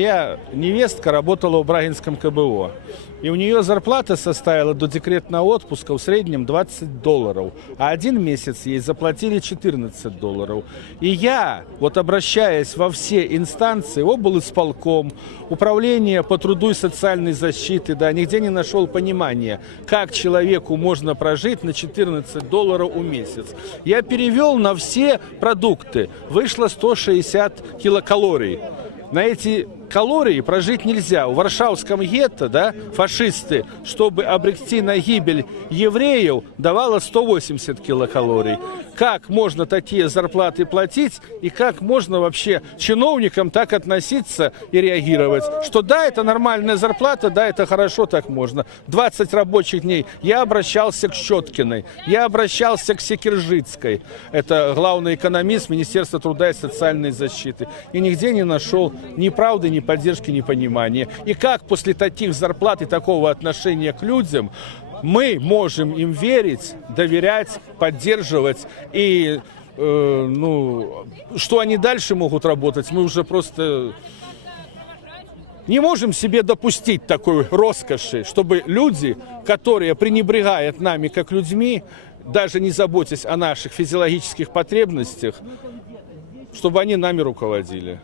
Невестка работала в Брагинском КБО, и у нее зарплата составила до декретного отпуска в среднем $20, а один месяц ей заплатили $14. И я, обращаясь во все инстанции, облисполком, управление по труду и социальной защиты, нигде не нашел понимания, как человеку можно прожить на $14 в месяц. Я перевел на все продукты, вышло 160 килокалорий. На эти калории прожить нельзя. В Варшавском гетто, фашисты, чтобы обрести на гибель евреев, давало 180 килокалорий. Как можно такие зарплаты платить и как можно вообще чиновникам так относиться и реагировать? Что это нормальная зарплата, это хорошо, так можно. 20 рабочих дней. Я обращался к Щеткиной, я обращался к Секиржицкой. Это главный экономист Министерства труда и социальной защиты. И нигде не нашел ни правды, ни поддержки, ни понимания. И как после таких зарплат и такого отношения к людям мы можем им верить, доверять, поддерживать и что они дальше могут работать, мы уже просто не можем себе допустить такой роскоши, чтобы люди, которые пренебрегают нами как людьми, даже не заботясь о наших физиологических потребностях, чтобы они нами руководили.